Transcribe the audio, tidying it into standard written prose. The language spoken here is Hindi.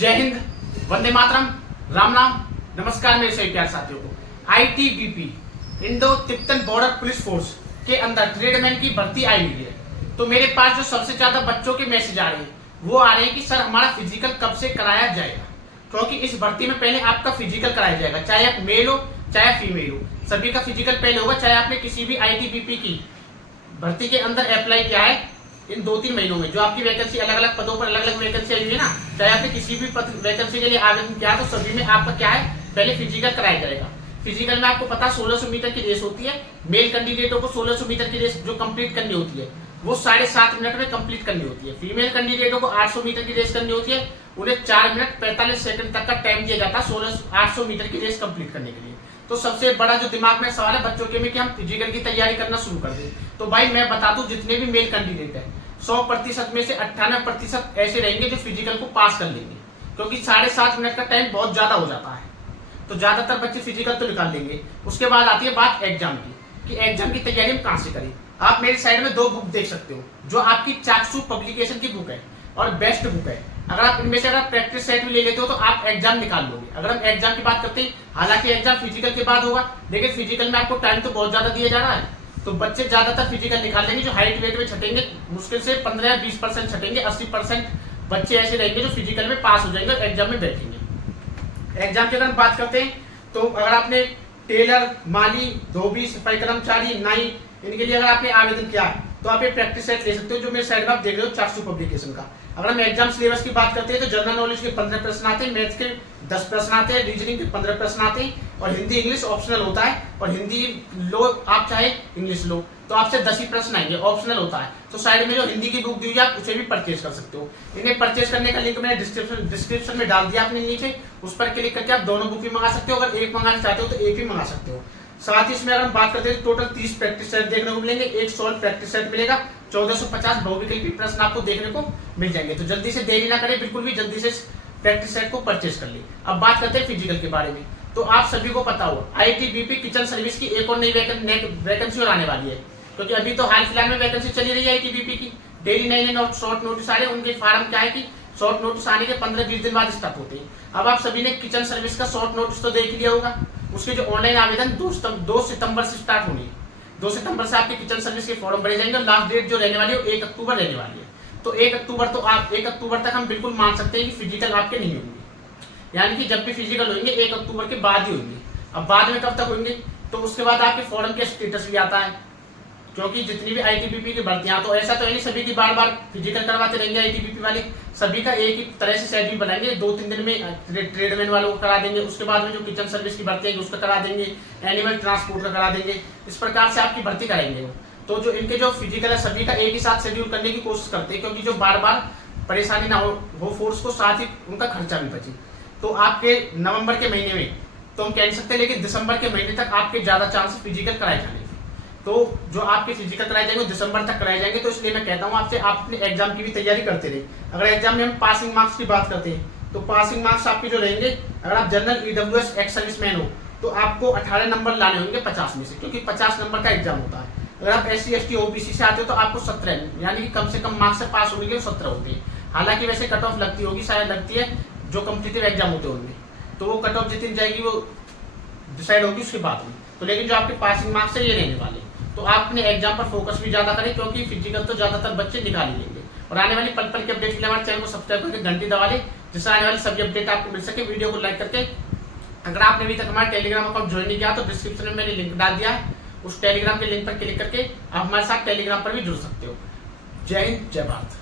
जय हिंद, वंदे मातरम, राम नाम, नमस्कार मेरे सभी प्यारे साथियों को। ITBP Indo Tibetan border police force के अंदर ट्रेडमैन की भर्ती आई हुई है। तो मेरे पास जो सबसे ज्यादा बच्चों के मैसेज आ रहे हैं वो आ रहे हैं कि सर हमारा फिजिकल कब से कराया जाएगा, क्योंकि इस भर्ती में पहले आपका फिजिकल कराया जाएगा, चाहे आप मेल हो चाहे फीमेल हो, सभी का फिजिकल पहले होगा। चाहे आपने किसी भी ITBP की भर्ती के अंदर अप्लाई किया है इन 2-3 महीनों में, जो आपकी वैकेंसी अलग अलग पदों पर अलग अलग वैकेंसी आई हुई है ना, चाहे आपने किसी भी वैकेंसी के लिए आवेदन किया तो सभी में आपका क्या है, पहले फिजिकल कराया जाएगा। फिजिकल में आपको पता 1600 मीटर की रेस होती है। मेल कैंडिडेटों को 1600 मीटर की रेस जो कंप्लीट करनी होती है वो 7.5 मिनट में कंप्लीट करनी होती है। फीमेल कैंडिडेटों को 800 मीटर की रेस करनी होती है, उन्हें 4 मिनट 45 सेकंड तक का टाइम दिया जाता है 800 मीटर की रेस कंप्लीट करने के लिए। तो सबसे बड़ा जो दिमाग में सवाल है बच्चों के में कि हम फिजिकल की तैयारी करना शुरू कर दें, तो भाई मैं बता दूं जितने भी मेल कैंडिडेट है 100% में से 98% ऐसे रहेंगे जो फिजिकल को पास कर लेंगे, क्योंकि 7.5 मिनट का टाइम बहुत ज्यादा हो जाता है। तो ज्यादातर बच्चे फिजिकल तो निकाल लेंगे। उसके बाद आती है बात एग्जाम की, कि एग्जाम की तैयारी हम कहाँ से करें। आप मेरी साइड में 2 बुक देख सकते हो, जो आपकी चाक्षु पब्लिकेशन की बुक है और बेस्ट बुक है। अगर आप इनमें से अगर प्रैक्टिस सेट भी ले लेते हो तो आप एग्जाम निकाल लोगे। अगर हम एग्जाम की बात करते हैं, हालांकि एग्जाम फिजिकल के बाद होगा, लेकिन फिजिकल में आपको टाइम तो बहुत ज्यादा दिया जा रहा है, तो बच्चे ज्यादातर फिजिकल निकाल लेंगे। जो हाइट वेट में छटेंगे मुश्किल से 15 या 20% छटेंगे, 80% बच्चे ऐसे रहेंगे जो फिजिकल में पास हो जाएंगे और एग्जाम में बैठेंगे। एग्जाम की अगर हम बात करते हैं तो अगर आपने टेलर, माली, धोबी, सफाई कर्मचारी, नाई, इनके लिए अगर आपने आवेदन किया है तो आप ये प्रैक्टिस सेट ले सकते हो, जो मेरे साइड में आप देख रहे हो चाक्षु पब्लिकेशन का। अगर हम एग्जाम सिलेबस की बात करते हैं तो जनरल नॉलेज के 15 प्रश्न आते हैं, मैथ्स के 10 प्रश्न आते हैं, रीजनिंग के 15 प्रश्न आते हैं और हिंदी इंग्लिश ऑप्शनल होता है। और हिंदी लो आप चाहे इंग्लिश लो तो आपसे 10 ही प्रश्न आएंगे, ऑप्शनल होता है। तो साइड में जो हिंदी की बुक दी हुई है आप उसे भी परचेज कर सकते हो। इन्हें परचेज करने का लिंक मैंने डिस्क्रिप्शन में डाल दिया आपने नीचे, उस पर क्लिक करके आप दोनों बुक भी मंगा सकते हो। अगर एक मंगाना चाहते हो तो एक भी मंगा सकते हो। साथ ही इसमें अगर हम बात करते हैं तो टोटल 30 प्रैक्टिस सेट देखने को मिलेंगे, एक सॉल्व प्रैक्टिस सेट मिलेगा, 1450 बहुविकल्पी प्रश्न आपको देखने को मिल जाएंगे। तो जल्दी से देरी ना करें, बिल्कुल भी जल्दी से प्रैक्टिस सेट को परचेज कर ले। अब बात करते हैं फिजिकल के बारे में। तो आप सभी को पता हो ITBP किचन सर्विस की एक और नई वैकेंसी और आने वाली है, क्योंकि अभी तो हाल फिलहाल में वैकेंसी चली रही है ITBP की। डेली नए शॉर्ट नोटिस आ रहे हैं, उनके फार्म क्या है कि शॉर्ट नोटिस आने के 15-20 दिन बाद स्टार्ट होते हैं। अब आप सभी ने किचन सर्विस का शॉर्ट नोटिस तो देख लिया होगा, उसके जो ऑनलाइन आवेदन 2 सितंबर से स्टार्ट होनी है। 2 सितंबर से आपके किचन सर्विस के फॉर्म भरे जाएंगे। लास्ट डेट जो रहने वाली है 1 अक्टूबर रहने वाली है। तो 1 अक्टूबर तक हम बिल्कुल मान सकते हैं कि फिजिकल आपके नहीं होंगे, यानी कि जब भी फिजिकल होंगे 1 अक्टूबर के बाद ही होंगे। अब बाद में कब तक होंगे, तो उसके बाद आपके फॉर्म के स्टेटस भी आता है, क्योंकि जितनी भी ITBP की भर्तियां, तो ऐसा तो है नहीं सभी की बार बार फिजिकल करवाते रहेंगे ITBP वाले, सभी का एक ही तरह से शेड्यूल बनाएंगे। 2-3 दिन में ट्रेडमैन वालों को करा देंगे, उसके बाद में जो किचन सर्विस की भर्ती है उसका करा देंगे, एनिमल ट्रांसपोर्ट का करा देंगे। इस प्रकार से आपकी भर्ती कराएंगे वो। तो जो इनके जो फिजिकल है सभी का एक ही साथ शेड्यूल करने की कोशिश करते हैं, क्योंकि जो बार बार परेशानी ना हो फोर्स को, साथ ही उनका खर्चा भी बचे। तो आपके नवंबर के महीने में तो हम कह सकते हैं, लेकिन दिसंबर के महीने तक आपके ज्यादा चांस फिजिकल कराए जाने। तो जो आपके फिजिकल कराए जाएंगे दिसंबर तक कराए जाएंगे। तो इसलिए मैं कहता हूँ आपसे, आप अपने एग्जाम की भी तैयारी करते रहे। अगर एग्जाम में हम पासिंग मार्क्स की बात करते हैं तो पासिंग मार्क्स आपके जो रहेंगे, अगर आप जनरल EWS एक्स सर्विसमैन हो तो आपको 18 नंबर लाने होंगे 50 में से, क्योंकि 50 नंबर का एग्जाम होता है। अगर आप SC ST OBC से आते हो तो आपको 17, यानी कि कम से कम मार्क्स से पास होने के लिए 17 होते हैं। हालांकि वैसे कट ऑफ लगती होगी, शायद लगती है जो कॉम्पिटिटिव एग्जाम होते हैं उनमें, तो वो कट ऑफ जितनी जाएगी वो डिसाइड होगी उसके बाद में। तो लेकिन जो आपके पासिंग मार्क्स है ये रहने वाले, तो आप अपने एग्जाम पर फोकस भी ज्यादा करें, क्योंकि फिजिकल तो ज्यादातर बच्चे निकाल ही लेंगे। और आने वाली पल पल के अपडेट के लिए हमारे चैनल को सब्सक्राइब करके घंटी दबा लें, जिससे आने वाली सभी अपडेट आपको मिल सके। वीडियो को लाइक करके, अगर आपने अभी तक हमारा टेलीग्राम अकाउंट ज्वाइन नहीं किया तो डिस्क्रिप्शन में मैंने लिंक डाल दिया है, उस टेलीग्राम के लिंक पर क्लिक करके आप हमारे साथ टेलीग्राम पर भी जुड़ सकते हो। जय हिंद, जय भारत।